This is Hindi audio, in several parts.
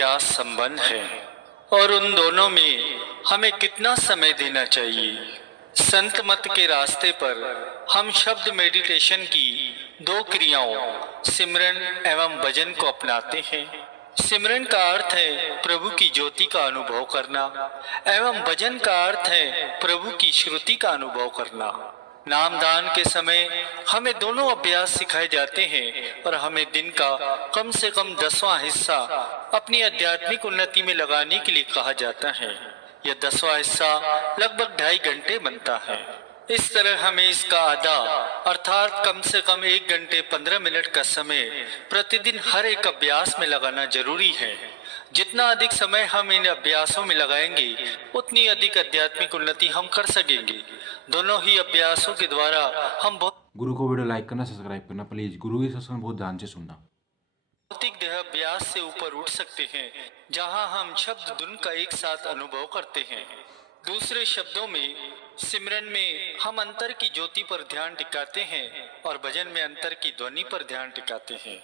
क्या संबंध है और उन दोनों में हमें कितना समय देना चाहिए। संत मत के रास्ते पर हम शब्द मेडिटेशन की दो क्रियाओं सिमरन एवं भजन को अपनाते हैं। सिमरन का अर्थ है प्रभु की ज्योति का अनुभव करना एवं भजन का अर्थ है प्रभु की श्रुति का अनुभव करना। नामदान के समय हमें दोनों अभ्यास सिखाए जाते हैं और हमें दिन का कम से कम 10वां हिस्सा अपनी आध्यात्मिक उन्नति में लगाने के लिए कहा जाता है। यह 10वां हिस्सा लगभग 2.5 घंटे बनता है। इस तरह हमें इसका आधा अर्थात कम से कम 1 घंटे 15 मिनट का समय प्रतिदिन हर एक अभ्यास में लगाना जरूरी है। जितना अधिक समय हम इन अभ्यासों में लगाएंगे उतनी अधिक आध्यात्मिक उन्नति हम कर सकेंगे। दोनों ही अभ्यासों के द्वारा हम गुरु को वीडियो लाइक करना, सब्सक्राइब करना प्लीज। गुरु की सत्संग बहुत ध्यान से सुनना। भौतिक देह अभ्यास से ऊपर उठ सकते हैं जहां हम शब्द धुन का एक साथ अनुभव करते हैं। दूसरे शब्दों में सिमरन में हम अंतर की ज्योति पर ध्यान टिकाते हैं और भजन में अंतर की ध्वनि पर ध्यान टिकाते हैं।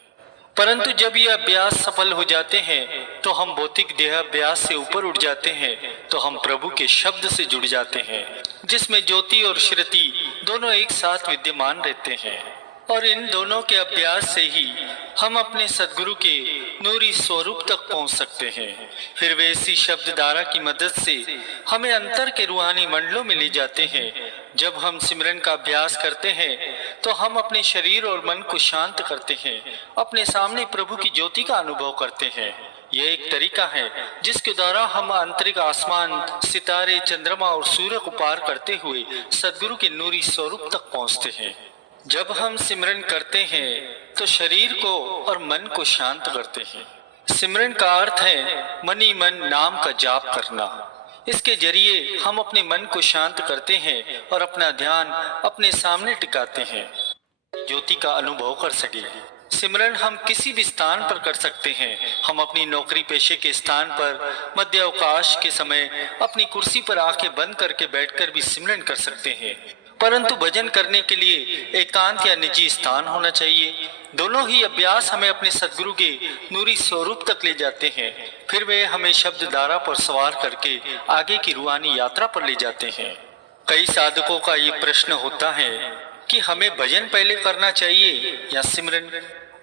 परंतु जब ये अभ्यास सफल हो जाते हैं तो हम भौतिक देह अभ्यास से ऊपर उठ जाते हैं, तो हम प्रभु के शब्द से जुड़ जाते हैं जिसमें ज्योति और श्रुति दोनों एक साथ विद्यमान रहते हैं। और इन दोनों के अभ्यास से ही हम अपने सद्गुरु के नूरी स्वरूप तक पहुंच सकते हैं। फिर वे इसी शब्द धारा की मदद से हमें अंतर के रूहानी मंडलों में ले जाते हैं। जब हम सिमरन का अभ्यास करते हैं तो हम अपने शरीर और मन को शांत करते हैं, अपने सामने प्रभु की ज्योति का अनुभव करते हैं। यह एक तरीका है जिसके द्वारा हम आंतरिक आसमान, सितारे, चंद्रमा और सूर्य को पार करते हुए सद्गुरु के नूरी स्वरूप तक पहुंचते हैं। जब हम सिमरन करते हैं तो शरीर को और मन को शांत करते हैं। सिमरन का अर्थ है मन ही मन नाम का जाप करना। इसके जरिए हम अपने मन को शांत करते हैं और अपना ध्यान अपने सामने टिकाते हैं, ज्योति का अनुभव कर सके। सिमरन हम किसी भी स्थान पर कर सकते हैं। हम अपनी नौकरी पेशे के स्थान पर मध्य अवकाश के समय अपनी कुर्सी पर आंखें बंद करके बैठकर भी सिमरन कर सकते हैं। परंतु भजन करने के लिए एकांत या निजी स्थान होना चाहिए। दोनों ही अभ्यास हमें अपने सद्गुरु के नूरी स्वरूप तक ले जाते हैं। फिर वे हमें शब्द धारा पर सवार करके आगे की रूहानी यात्रा पर ले जाते हैं। कई साधकों का ये प्रश्न होता है कि हमें भजन पहले करना चाहिए या सिमरन।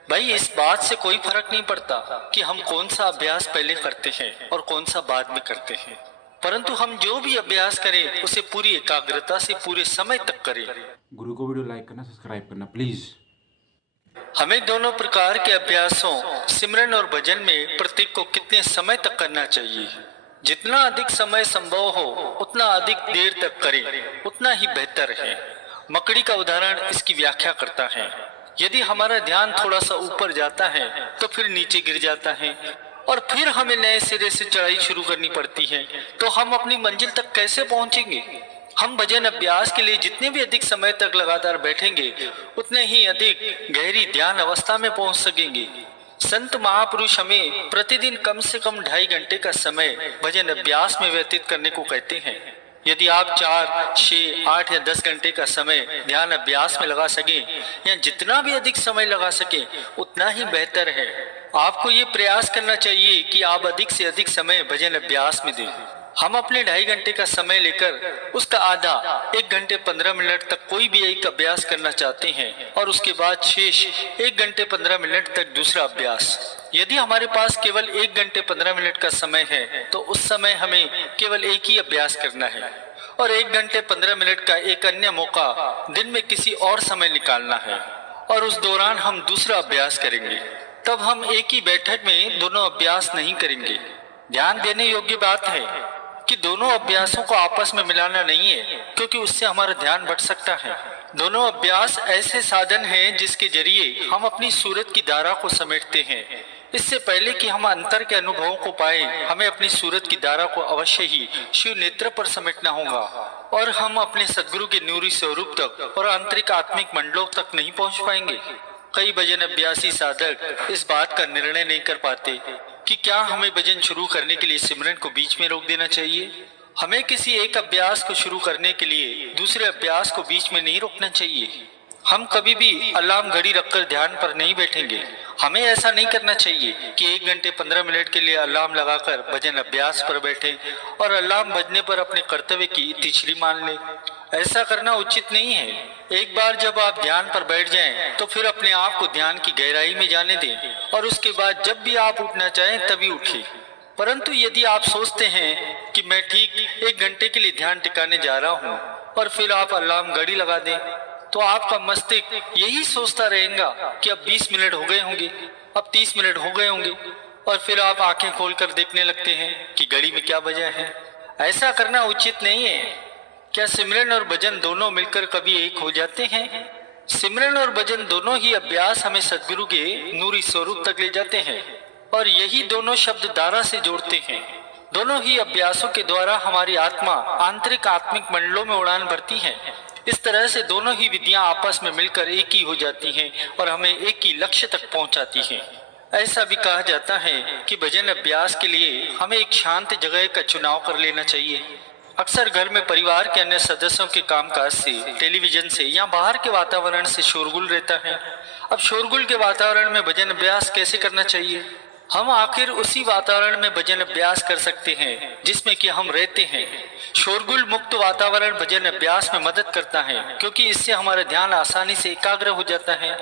भाई, इस बात से कोई फर्क नहीं पड़ता कि हम कौन सा अभ्यास पहले करते हैं और कौन सा बाद में करते हैं, परंतु हम जो भी अभ्यास करें उसे पूरी एकाग्रता से पूरे समय तक करें। गुरु को वीडियो लाइक करना, सब्सक्राइब करना प्लीज। हमें दोनों प्रकार के अभ्यासों सिमरन और भजन में प्रत्येक को कितने समय तक करना चाहिए। जितना अधिक समय संभव हो उतना अधिक देर तक करें, उतना ही बेहतर है। मकड़ी का उदाहरण इसकी व्याख्या करता है। यदि हमारा ध्यान थोड़ा सा ऊपर जाता है तो फिर नीचे गिर जाता है और फिर हमें नए सिरे से चढ़ाई शुरू करनी पड़ती है, तो हम अपनी मंजिल तक कैसे पहुंचेंगे। हम भजन अभ्यास के लिए जितने भी अधिक समय तक लगातार बैठेंगे उतने ही अधिक गहरी ध्यान अवस्था में पहुंच सकेंगे। संत महापुरुष हमें प्रतिदिन कम से कम 2.5 घंटे का समय भजन अभ्यास में व्यतीत करने को कहते हैं। यदि आप 4, 6, 8 या 10 घंटे का समय ध्यान अभ्यास में लगा सकें या जितना भी अधिक समय लगा सकें उतना ही बेहतर है। आपको ये प्रयास करना चाहिए कि आप अधिक से अधिक समय भजन अभ्यास में दें। हम अपने 2.5 घंटे का समय लेकर उसका आधा 1 घंटे 15 मिनट तक कोई भी एक अभ्यास करना चाहते हैं और उसके बाद शेष 1 घंटे 15 मिनट तक दूसरा अभ्यास। यदि हमारे पास केवल 1 घंटे 15 मिनट का समय है तो उस समय हमें केवल एक ही अभ्यास करना है और 1 घंटे 15 मिनट का एक अन्य मौका दिन में किसी और समय निकालना है और उस दौरान हम दूसरा अभ्यास करेंगे। तब हम एक ही बैठक में दोनों अभ्यास नहीं करेंगे। ध्यान देने योग्य बात है कि दोनों अभ्यासों को आपस में मिलाना नहीं है, क्योंकि उससे हमारा ध्यान भटक सकता है। दोनों अभ्यास ऐसे साधन हैं जिसके जरिए हम अपनी सूरत की धारा को समेटते हैं। इससे पहले कि हम अंतर के अनुभवों को पाए, हमें अपनी सूरत की धारा को अवश्य ही शिव नेत्र पर समेटना होगा और हम अपने सद्गुरु के नूरी स्वरूप तक और आंतरिक आत्मिक मंडलों तक नहीं पहुंच पाएंगे। कई भजन अभ्यासी साधक इस बात का निर्णय नहीं कर पाते कि क्या हमें भजन शुरू करने के लिए सिमरन को बीच में रोक देना चाहिए। हमें किसी एक अभ्यास को शुरू करने के लिए दूसरे अभ्यास को बीच में नहीं रोकना चाहिए। हम कभी भी अलार्म घड़ी रखकर ध्यान पर नहीं बैठेंगे हमें ऐसा नहीं करना चाहिए कि 1 घंटे 15 मिनट के लिए अलार्म लगाकर भजन अभ्यास पर बैठे और अलार्म बजने पर अपने कर्तव्य की तीसरी मान ले। ऐसा करना उचित नहीं है। एक बार जब आप ध्यान पर बैठ जाएं, तो फिर अपने आप को ध्यान की गहराई में जाने दें और उसके बाद जब भी आप उठना चाहें तभी उठें। परंतु यदि आप सोचते हैं कि मैं ठीक 1 घंटे के लिए ध्यान टिकाने जा रहा हूँ और फिर आप अलार्म घड़ी लगा दें, तो आपका मस्तिष्क यही सोचता रहेगा कि अब 20 मिनट हो गए होंगे, अब 30 मिनट हो गए होंगे, और फिर आप आंखें खोलकर देखने लगते हैं कि घड़ी में क्या बजा है। ऐसा करना उचित नहीं है। क्या सिमरन और भजन दोनों मिलकर कभी एक हो जाते हैं? सिमरन और भजन दोनों ही अभ्यास हमें सदगुरु के नूरी स्वरूप तक ले जाते हैं और यही दोनों शब्द धारा से जोड़ते हैं। दोनों ही अभ्यासों के द्वारा हमारी आत्मा आंतरिक आत्मिक मंडलों में उड़ान भरती है। इस तरह से दोनों ही विधियां आपस में मिलकर एक ही हो जाती हैं और हमें एक ही लक्ष्य तक पहुंचाती हैं। ऐसा भी कहा जाता है कि भजन अभ्यास के लिए हमें एक शांत जगह का चुनाव कर लेना चाहिए। अक्सर घर में परिवार के अन्य सदस्यों के कामकाज से, टेलीविजन से या बाहर के वातावरण से शोरगुल रहता है। अब शोरगुल के वातावरण में भजन अभ्यास कैसे करना चाहिए? हम आखिर उसी वातावरण में भजन अभ्यास कर सकते हैं जिसमें कि हम रहते हैं। शोरगुल मुक्त वातावरण भजन अभ्यास में मदद करता है क्योंकि इससे हमारा ध्यान आसानी से एकाग्र हो जाता है।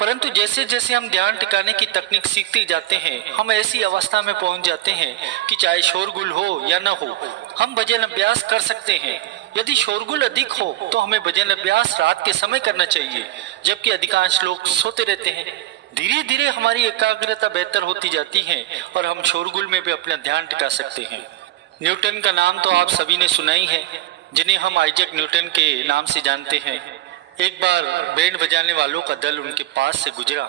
परंतु जैसे जैसे हम ध्यान टिकाने की तकनीक सीखते जाते हैं, हम ऐसी अवस्था में पहुंच जाते हैं कि चाहे शोरगुल हो या न हो, हम भजन अभ्यास कर सकते हैं। यदि शोरगुल अधिक हो तो हमें भजन अभ्यास रात के समय करना चाहिए, जबकि अधिकांश लोग सोते रहते हैं। धीरे धीरे हमारी एकाग्रता बेहतर होती जाती है और हम शोरगुल में भी अपना ध्यान टिका सकते हैं। न्यूटन का नाम तो आप सभी ने सुना ही है, जिन्हें हम आइजैक न्यूटन के नाम से जानते हैं। एक बार बैंड बजाने वालों का दल उनके पास से गुजरा।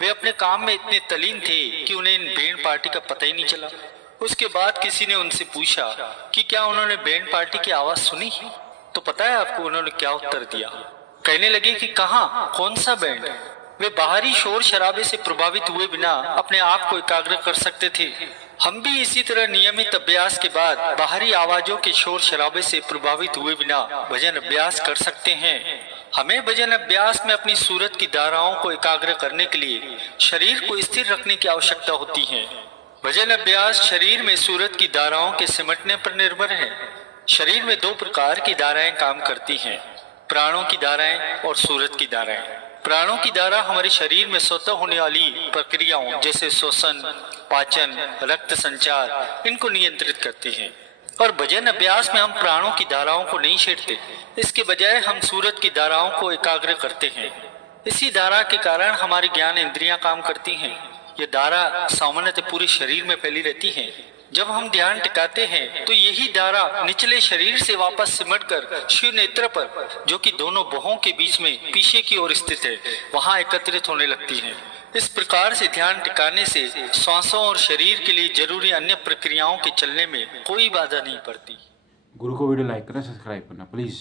वे अपने काम में इतने तल्लीन थे कि उन्हें इन बैंड पार्टी का पता ही नहीं चला। उसके बाद किसी ने उनसे पूछा कि क्या उन्होंने बैंड पार्टी की आवाज सुनी? तो पता है आपको उन्होंने क्या उत्तर दिया? कहने लगे कि कहाँ, कौन सा बैंड? वे बाहरी शोर शराबे से प्रभावित हुए बिना अपने आप को एकाग्र कर सकते थे। हम भी इसी तरह नियमित अभ्यास के बाद बाहरी आवाजों के शोर शराबे से प्रभावित हुए बिना भजन अभ्यास कर सकते हैं। हमें भजन अभ्यास में अपनी सूरत की धाराओं को एकाग्र करने के लिए शरीर को स्थिर रखने की आवश्यकता होती है। भजन अभ्यास शरीर में सूरत की धाराओं के सिमटने पर निर्भर है। शरीर में 2 प्रकार की धाराएं काम करती हैं, प्राणों की धाराएं और सूरत की धाराएं। प्राणों की धारा हमारे शरीर में स्वतः होने वाली प्रक्रियाओं जैसे श्वसन, पाचन, रक्त संचार, इनको नियंत्रित करती हैं। और भजन अभ्यास में हम प्राणों की धाराओं को नहीं छेड़ते, इसके बजाय हम सूरत की धाराओं को एकाग्र करते हैं। इसी धारा के कारण हमारी ज्ञान इंद्रियां काम करती हैं। ये धारा सामान्यतः पूरे शरीर में फैली रहती है। जब हम ध्यान टिकाते हैं तो यही धारा निचले शरीर से वापस सिमटकर शिव नेत्र पर, जो कि दोनों भुवों के बीच में पीछे की ओर स्थित है, वहां एकत्रित होने लगती है। इस प्रकार से ध्यान टिकाने से श्वासों और शरीर के लिए जरूरी अन्य प्रक्रियाओं के चलने में कोई बाधा नहीं पड़ती। गुरु को वीडियो लाइक करना, सब्सक्राइब करना प्लीज़।